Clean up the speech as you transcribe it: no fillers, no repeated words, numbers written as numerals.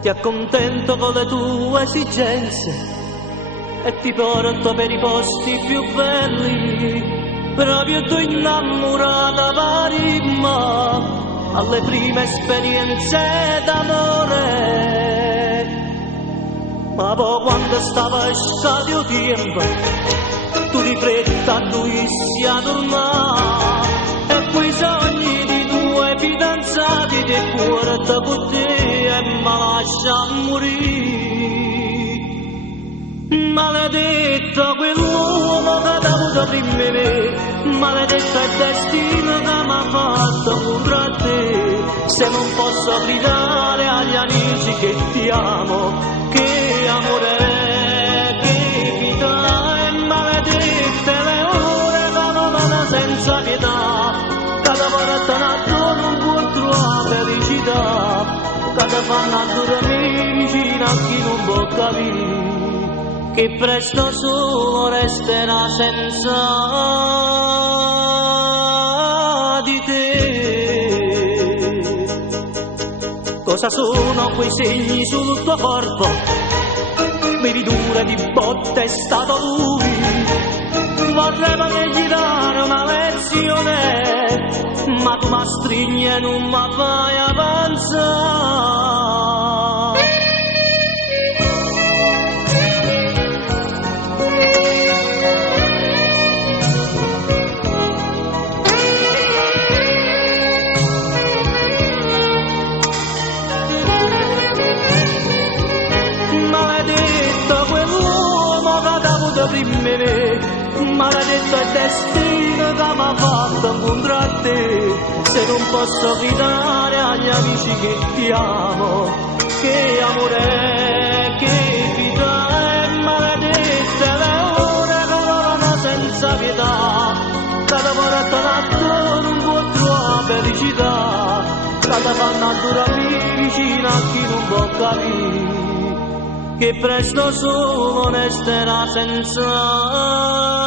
ti accontento con le tue esigenze e ti porto per i posti più belli, proprio tu innamorata parimma alle prime esperienze d'amore. Ma poi quando stava stato tempo tu di fretta dovessi a tornare e quei sogni di due fidanzati che cuore te con te e mi lascia morire. Maledetto quell'uomo che t'ha avuto prima di me, maledetto il destino che m'ha fatto incontrare te. Se non posso gridare agli amici che ti amo, che amore è, che vita è, maledette le ore che vanno senza pietà, che ti portano attorno non può trovare felicità, che ti fanno dormire vicino a chi non può capire, che presto solo resterà senza di te. Cosa sono quei segni sul tuo corpo? Meritura di botte è stato lui. Vorrei potergli dare una lezione, ma tu mi stringi e non mi fai avanzare. Prima di me, maledetto il destino che m'ha fatto incontrare te. Se non posso gridare agli amici che ti amo, che amore è, che vita è, maledette le ore che volano senza pietà, che ti portano attorno non può trovare felicità, che ti fanno dormire vicino a chi non può capire, che presto solo resterà senza